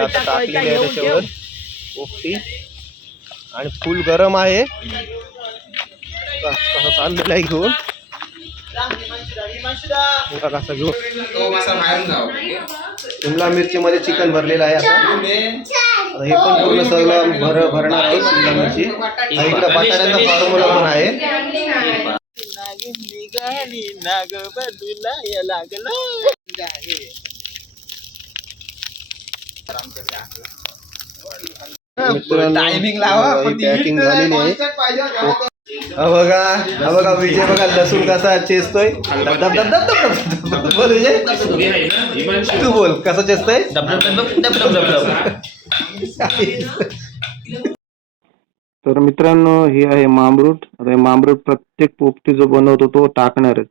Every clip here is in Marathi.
आता टाकलेली आहे त्याच्यावर आणि फुल गरम आहे. क- कसं चाललेलं आहे घेऊन. कसं घेऊन. शिमला मिरची मध्ये चिकन भरलेलं आहे आता. हे पण पूर्ण सगळं भर भरणार आहे शिमला मिरची. इकडे बटाट्याचा फॉर्म्युला पण आहे. टायमिंग लावा पॅकिंग झालेली आहे हा बघा हा बघा विजय बघा लसूण कसा धब. बोल विजय तू बोल कसं चेचतोय तर मित्रांनो हे आहे मामरूट आता हे मामरूट प्रत्येक पोपटी जो बनवतो तो टाकणारच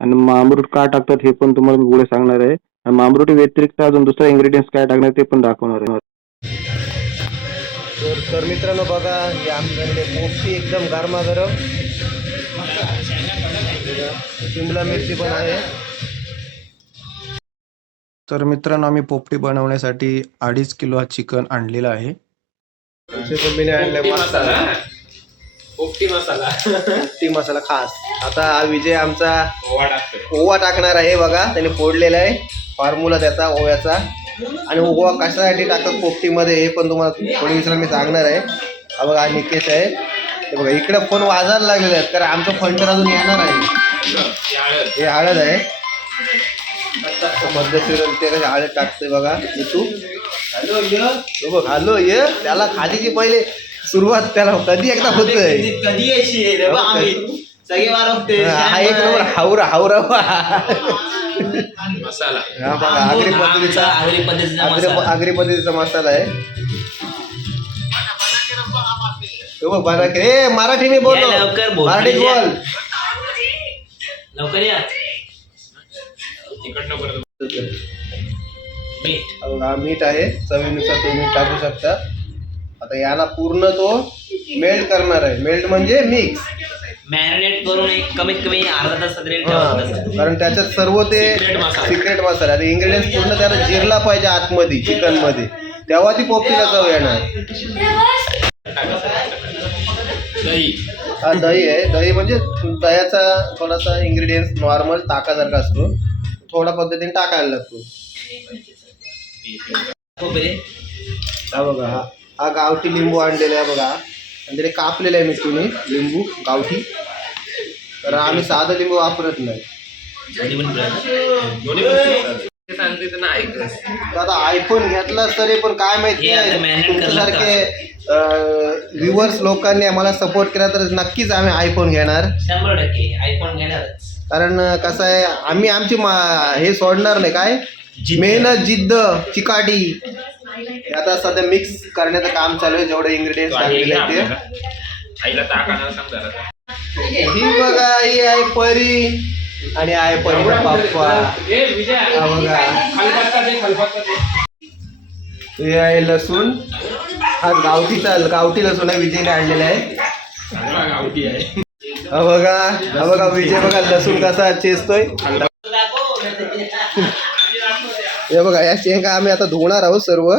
आणि मामरूट का टाकतात हे पण तुम्हाला मी पुढे सांगणार आहे मामरूट व्यतिरिक्त अजून दुसरा इन्ग्रेडियंट्स काय टाकणार ते पण दाखवणार आहे. तर तर मित्रांनो बघा हे आमच्याकडे पोपटी एकदम गरमागरम. शिमला मिरची पण आहे. तर मित्रांनो आम्ही पोपटी बनवण्यासाठी अडीच किलो हा चिकन आणलेला आहे. मसाला पोपटी मसाला पोपटी मसाला. खास. आता हा विजय आमचा ओवा टाकणार आहे बघा. त्याने फोडलेला आहे. फॉर्म्युला त्याचा ओव्याचा. आणि ओवा कशासाठी टाकतात? पोपटीमध्ये. हे पण तुम्हाला थोडी विचार मी सांगणार आहे. हा बघा हा निकेश आहे. हे बघा इकडे फोन वाजायला लागलेले आहेत कारण आमचं फंडर अजून येणार आहे. हे हळद आहे. ते कसे हळद टाकतोय बघा. तू. तो बघ हॅलो ये. त्याला खादीची पहिले सुरुवात त्याला कधी एकदा होतंय? कधी वारवते हा एक नंबर हावरा हावरा. मसाला हा बघा आगरी पद्धतीचा आगरी पद्धतीचा आगरी मसाला. आगरी पद्धतीचा मसाला आहे तो बघ बघा की- ए मराठी मी बोलतो या लवकर बोल. मराठीत बोल लवकर या मीठ हा मीठ आहे चवीनुसार तुम्ही टाकू शकता आता याला पूर्ण तो मेल्ट करणार आहे मेल्ट म्हणजे मिक्स मॅरिनेट करून एक कमीत कमी अर्धा तास तरी ठेवावं लागतं. कारण त्याच्यात सर्व ते Secret masala. Secret masala ingredient पूर्ण त्याला जिरला पाहिजे आतमध्ये चिकनमध्ये तेव्हा ती पोपटीला चव येणार. दही. हा दही आहे. दही म्हणजे दह्याचा थोडासा इन्ग्रेडियंट नॉर्मल ताकासारखा असतो. थोडा पद्धतीने टाकायला लागतो. खोबरे. हा बघा हा. हा गावठी लिंबू आणलेला आहे बघा. आणि त्याने कापलेलं आहे मिठूने लिंबू गावठी. तर आम्ही साधं लिंबू वापरत नाही. ते आता आयफोन घेतलाच तरी पण काय माहिती तुमच्यासारखे व्ह्युअर्स लोकांनी आम्हाला सपोर्ट केला तर नक्कीच आम्ही आयफोन घेणार. शंभर टक्के आयफोन घेणारच. कारण कसं आहे आम्ही आमची मा- हे सोडणार नाही. काय. मेहनत जिद्द चिकाटी. आता सध्या मिक्स करण्याचं काम चालू आहे जेवढे इन्ग्रेडियंट्स टाकलेले आहेत ते. आईला ताक आणायला सांग जरा ही बघा ही आहे परी आणि आहे परीचा पप्पा. ए विजय. हा बघा. हे आहे लसूण. हा गावठीचा गावठी लसूण आहे विजयने आणलेला आहे. गावठी आहे. हा बघा हा बघा विजय बघा लसूण कसा चेचतोय. हे बघा या शेंगा आम्ही आता धुवणार आहोत सर्व.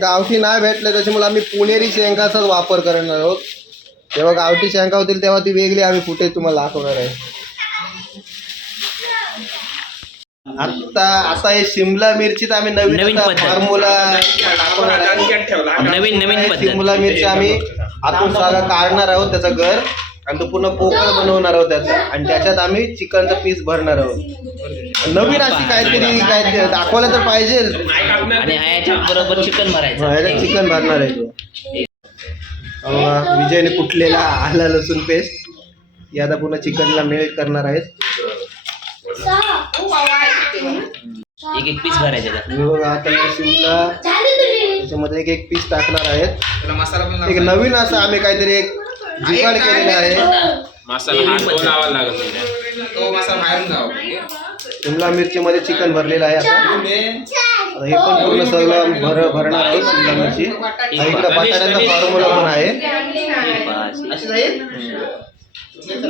गावठी नाही भेटले त्याच्यामुळे आम्ही पुणेरी शेंगाचाच वापर करणार आहोत. जेव्हा गावठी शेंगा होतील तेव्हा ती वेगळी आम्ही फुटेज तुम्हाला दाखवणार आहे. आता आता हे शिमला मिरचीत आम्ही नवीन नवीन पद्धत. फॉर्म्युला आहे. नवीन नवीन पद्धत. शिमला मिरची आम्ही आतून सगळं काढणार आहोत त्याचा घर. आणि तो पूर्ण पोकळ बनवणार आहोत त्याचा. आणि त्याच्यात आम्ही चिकनचा पीस भरणार आहोत. नवीन अशी काहीतरी काय दाखवायला तर पाहिजे. आणि ह्याच्या बरोबर चिकन भरायचं. चिकन भरणार आहे तो. विजयने कुटलेला आला लसूण पेस्ट ही आता पुन्हा चिकनला मेल्ट करणार आहेत. एक एक पीस भरायचे आता हे त्याच्यामध्ये एक एक पीस टाकणार आहेत. त्याला मसाला पण एक. नवीन असं आम्ही काहीतरी एक जुगाड केलेला आहे. मसाला हा तो लावायला लागत नाही तो मसाला बाहेरून जावा शिमला मिरची मध्ये चिकन भरलेलं आहे. आता आता हे पण पूर्ण सगळं भर भरणार आहे शिमला मिरची. आणि इकडे बटाट्याचा फॉर्म्युला पण आहे.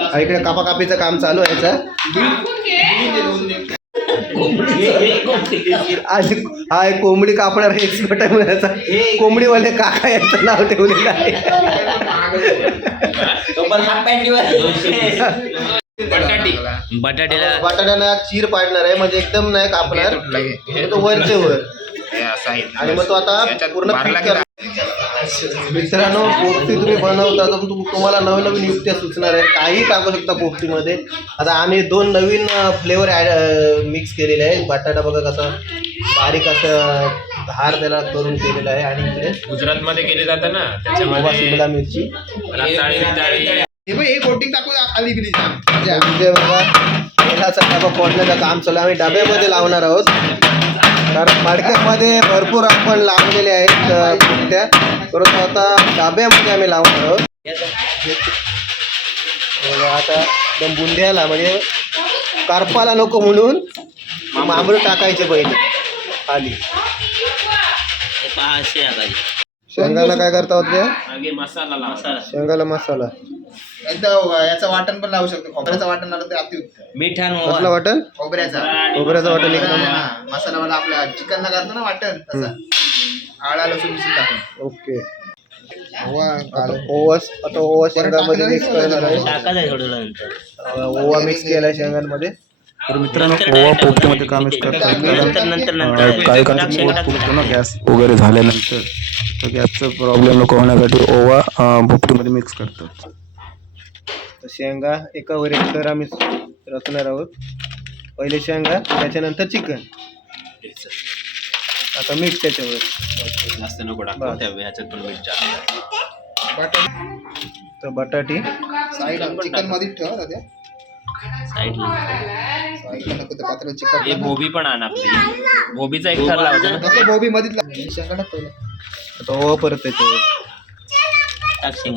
आणि इकडे कापाकापीचं काम चालू आहे याचं. आणि हा एक कोंबडी कापणार एक्सपर्ट आहे म्हणायचा कोंबडीवाले काका याचं नाव ठेवलेलं आहे. तो पण हाफ पॅन्टीवर बटाटी. बटाट्याला बटाट्यानं चीर पाडणार आहे म्हणजे एकदम नाही कापणार. तो वरचे वर. हे असं आहे. आणि मग तो आता पूर्ण. मित्रांनो पोपटी तुम्ही बनवता तर तुम- तुम्हाला नवीन नवीन युक्त्या सुचणार आहेत. काही टाकू शकता पोपटीमध्ये. आता आम्ही दोन नवीन फ्लेवर ॲड मिक्स केलेले आहे बटाटा बघा कसं बारीक असं धार त्याला करून केलेलं आहे. आणि इकडे गुजरात मध्ये केले जातं ना त्याच्यामध्ये शिमला मिरची. तेलाचा डबा फोडण्याचं काम चालू आहे. आम्ही डब्यामध्ये लावणार आहोत. कारण मडक्यामध्ये भरपूर आपण लावलेले आहेत पोपट्या परंतु आता डब्यामध्ये आम्ही लावणार आहोत. आता एकदम बुंध्याला म्हणजे करपाला नको म्हणून मांबळ टाकायचे पहिले. खाली. शेंगाला काय करता होते? मागे मसाला लावा मसाला शेंगाला मसाला. एकदा याचं वाटण पण लावू शकतो. खोबऱ्याचं वाटण लावलं तर अतिउत्तम मीठ आणि कसला ओवा. वाटण? खोबऱ्याचा. खोबऱ्याचं वाटण एकदम. हा, मसालावाला आपला चिकनला करतो ना वाटण तसा. आळा लसूण बिसून टाकून. ओके. आता ओवा आता ओवा शेंगामध्ये मिक्स करणार आहे टाकायचं आहे थोडं नंतर. अ, ओवा मिक्स केलाय शेंगांमध्ये. तर मित्रांनो ओवा पोपटीमध्ये टाकू. काम करतात नंतर नंतर अं, काही ना गॅस वगैरे झाल्यानंतर तर गॅसचा प्रॉब्लेम नको होण्यासाठी ओवा अं, पोपटीमध्ये मिक्स करतात तर शेंगा एकावर एक तर आम्ही रचणार आहोत. पहिले शेंगा त्याच्यानंतर चिकन. आता मीठ त्याच्यावर. जास्त नको टाकू. त्या ह्याच्यात पण मीठ जास्त. तर बटाटी. साईड चिकनमध्ये ठेव त्या साईडला साईडला नको तर पात्र चिकन हे गोबी पण आण आपली. गोबीचा एक थर लावतो ना शेंगा टाक पहिलं. आता ओवा परत त्याच्यावर.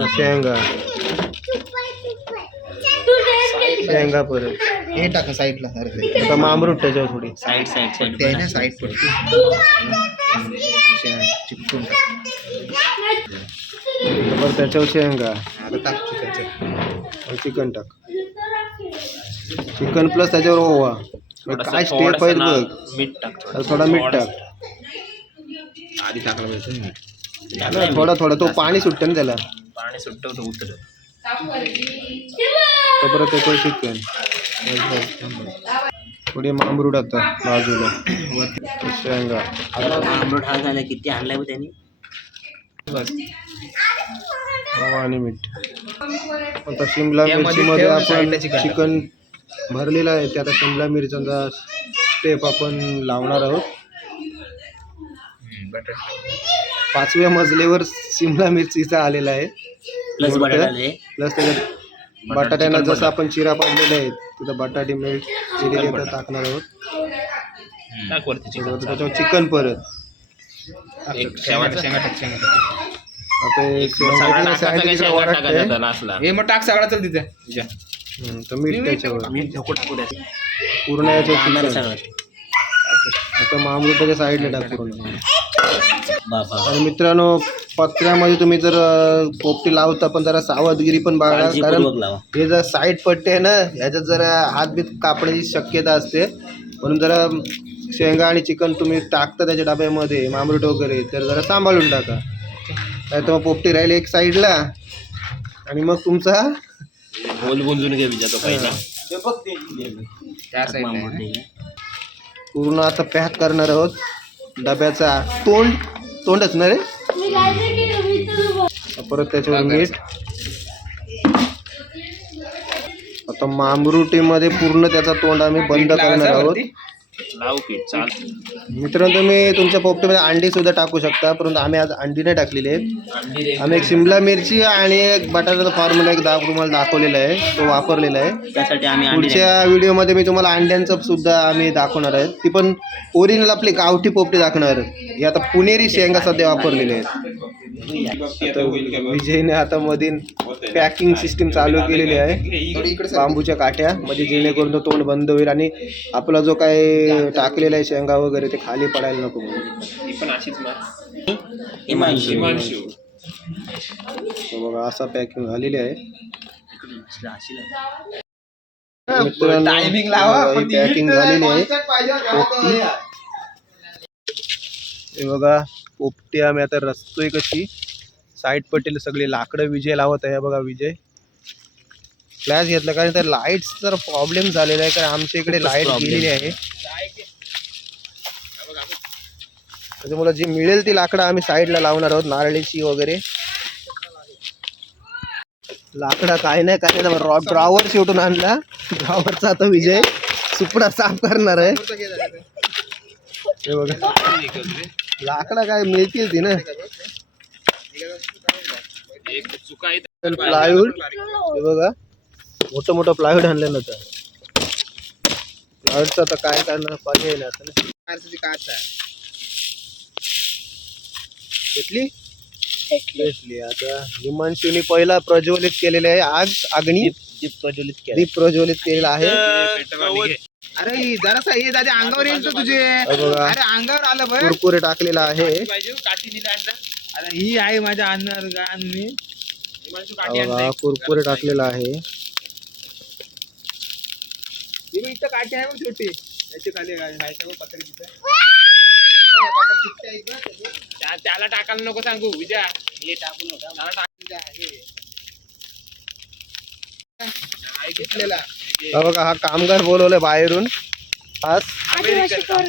शेंगा. शेंगा परत. हे टाका साईडला. अरे आता मामरूट त्याच्यावर थोडी. Side side side. ते आहे ना साईड शे- चिपकून टाक परत त्याच्यावर शेंगा. आता टाक चिकनचं चिकन टाक. चिकन प्लस त्याच्यावर ओवा. हे काय स्टेप आहेत बघ. मीठ टाक. थोडं. मीठ टाक. आधी टाकलं पाहिजे मीठ. नाही, थोडा थोडा. तो पाणी सुटतं ना त्याला. पाणी सुट्ट होतं उतरत. तर परत त्याच्यावर चिकन थोडी मामरूट आता बाजूला. शेंगा. हा झाला किती आणलाय त्यांनी? आणि मीठ. आता शिमला मिरचीमध्ये आपण चिकन भरलेलं आहे. ते आता शिमला मिरचीचा स्टेप आपण लावणार आहोत. पाचव्या मजल्यावर शिमला मिरचीचा आलेला आहे. प्लस बटाटा प्लस त्याच्यात बटाट्यानं जसं आपण चिरा पाडलेला आहे तिथं बटाटे मिरच चिरी तर टाकणार आहोत. त्याच्यावर चिकन परत. एक शेंगा शेवटचा शेंगा टाक शेंगा टाक. आता एक सगळा शेंगा शेंगा हे मग टाक सगळा चल तिथे. जा. हम्म, तर मीठ त्याच्यावर. मीठ नको टाकू द्या पूर्ण याच्यावर चिकन. आता मामरूटाच्या साईडला टाक पूर्ण बाबा आणि मित्रांनो पत्र्यामध्ये तुम्ही जर पोपटी लावता पण जरा सावधगिरी पण बाळगा कारण काळजीपूर्वक लावा. हे जर साईड पट्टे आहे ना ह्याच्यात जरा हातबीत कापण्याची शक्यता असते. म्हणून जरा शेंगा आणि चिकन तुम्ही टाकता त्याच्या डब्यामध्ये मामरूट वगैरे तर जरा सांभाळून टाका. नाही तर मग पोपटी राहील एक साईडला. आणि मग तुमचा गोल गुंजून घे पहिला. त्या साईडला. पूर्ण आता पॅक करणार आहोत डब्याचा. तोंड तोंडच ना रे? परत त्याच्यावर मीठ. आता मामरुटीमध्ये पूर्ण त्याचा तोंड आम्ही बंद करणार आहोत? लावू चाल. मित्रांनो तुम्ही तुमच्या पोपटीमध्ये अंडी सुद्धा टाकू शकता परंतु आम्ही आज अंडी नाही टाकलेली आहेत. आम्ही एक शिमला मिरची आणि एक बटाट्याचा फॉर्म्युला एक दाख तुम्हाला दाखवलेला आहे तो वापरलेला आहे. त्यासाठी आम्ही अंडी पुढच्या व्हिडिओमध्ये मी तुम्हाला अंड्यांचं सुद्धा आम्ही दाखवणार आहे. ती पण ओरिजिनल आपली गावठी पोपटी दाखवणार ही आता पुणेरी शेंगा सध्या वापरलेले आहेत. विजयने आता मधीन पॅकिंग सिस्टीम चालू केलेली आहे. बांबूच्या काठ्या म्हणजे जेणेकरून तो तोंड बंद होईल आणि आपला जो काय टाकलेला आहे शेंगा वगैरे ते खाली पडायला नको म्हणून. बघा असा पॅकिंग झालेली आहे. टायमिंग लावा पॅकिंग झालेली आहे. बघा पोपटी आम्ही आता रचतोय कशी. साईड पट्टीला सगळी लाकडं विजय लावत आहे बघा विजय. फ्लॅश घेतला कारण तर लाईटचा प्रॉब्लेम झालेला आहे कारण आमच्या इकडे लाइट गेलेली आहे. त्याच्यामुळे जी मिळेल ती लाकडं आम्ही साईडला लावणार आहोत नारळीची वगैरे. लाकडा काय नाही काय नाही ड्रॉवर शेवटून आणला. ड्रॉवरचा आता विजय सुपडा साफ करणार आहे. हे बघा. लाकडा काय मिळतील ती ना. प्लायवूड हे बघा. मोठं मोठं प्लायवूड आणलं ना तर प्लायवूडचं आता काय करणार आता ना. माणसाची काच आहे. घेतली? घेतली. आता हिमांशूने पहिला प्रज्वलित केलेले आहे आग अग्नी. दीप प्रज्वलित केला दीप प्रज्वलित केलेला आहे. अरे जरासा हे दादा अंगावर येईल तुझे? हे अरे अंगावर आलं बघ कुरकुरे टाकलेला आहे. अरे ही आहे माझ्या अन्नावर गाण मी कुरकुरे टाकलेला आहे. ही इथं काठी छोटी. याची खाली पत्रे हे त्याला टाकायला नको सांगू विजय हे टाकू नका. त्याला टाक तिथं आहे. आहे घेतलेला हा बघा हा कामगार बोलवलाय बाहेरून. आज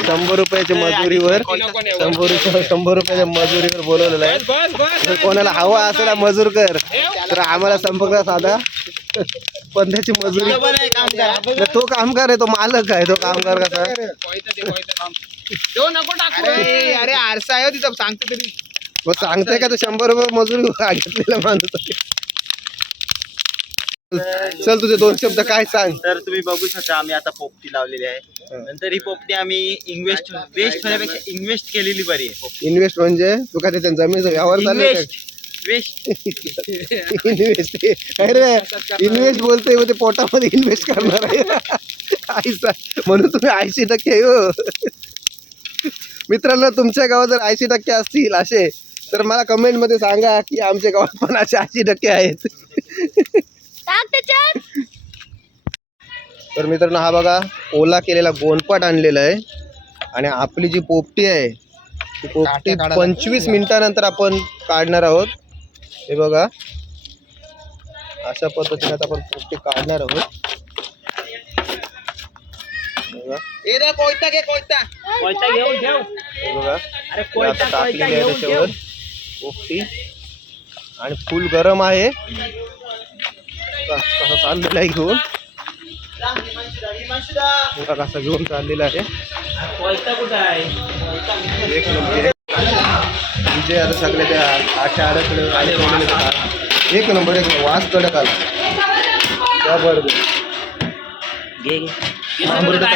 शंभर रुपयाच्या मजुरीवर शंभर रुपये शंभर रुपयाच्या मजुरीवर बोलवलेलं आहे. जर कोणाला हवा असेल मजूर कर. तर आम्हाला संपर्क साधा. पण त्याची मजुरी तो कामगार आहे तो मालक आहे तो कामगार कसा? अरे आरसा आहे हो तिथं सांगतो तरी. मग सांगते का तो शंभर रुपये मजुरी घेतलेला माणूस. चल तुझे दोन शब्द काय सांग? तर तुम्ही बघू शकता आम्ही आता पोपटी लावलेली आहे. नंतर ही पोपटी आम्ही इन्व्हेस्ट वेस्ट होण्यापेक्षा इन्व्हेस्ट केलेली बरी आहे इन्व्हेस्ट म्हणजे? तू काय त्याच्या जमिनीचा व्यवहार चालू इन्व्हेस्ट वेस्ट इन्व्हेस्ट अरे इन्व्हेस्ट बोलतोय मग ते पोटामध्ये इन्व्हेस्ट करणार आहे. आईचा म्हणून तुम्ही ऐंशी टक्के हो. मित्रांनो तुमच्या गावात जर ऐंशी टक्के असतील असे तर मला कमेंटमध्ये सांगा की आमच्या गावात पण असे ऐंशी टक्के आहेत. तर मित्रांनो हा बघा ओला केलेला गोनपाट आणलेला आहे. आणि आपली जी पोपटी आहे ती पोपटी पंचवीस मिनिटानंतर आपण काढणार आहोत. हे बघा. अशा पद्धतीने आता आपण पोपटी काढणार आहोत. बघा. ए रे कोयता घे कोयता. कोयता घेऊन ठेव. हे बघा. अरे कोयता आता कोयता टाकलेली आहे घेऊन त्याच्यावर. ठेव. पोपटी. आणि फुल गरम आहे. कसा चाललेला आहे घेऊन? बघा कसा घेऊन चाललेला आहे. एक नंबर. विजय आता सगळे त्या आठ्या अडकले. एक नंबर एक नंबर. वास कडक आला. बरोबर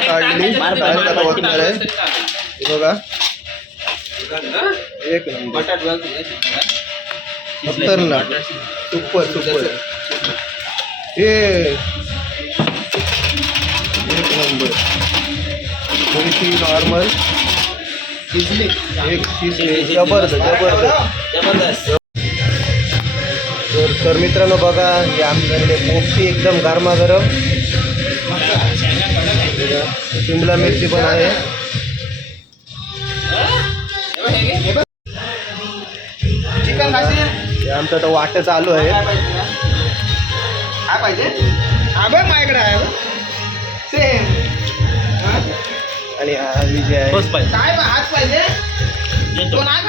काढलेली आहे. बघा. एक नंबर. खतरनाक. Super super. हे एक नंबर थोडीशी नॉर्मल शिजली एक शिजली जबरदस्त जबरदस्त जबरदस्त तर मित्रांनो बघा हे आमच्याकडे पोपटी एकदम गरमागरम. शिमला मिरची पण आहे. चिकन आमचं आता वाटं चालू आहे. काय पाहिजे? हा बघ माझ्याकडे आहे सेम आणि हा विजय काय बा- हाच पाहिजे? देतो दोन हात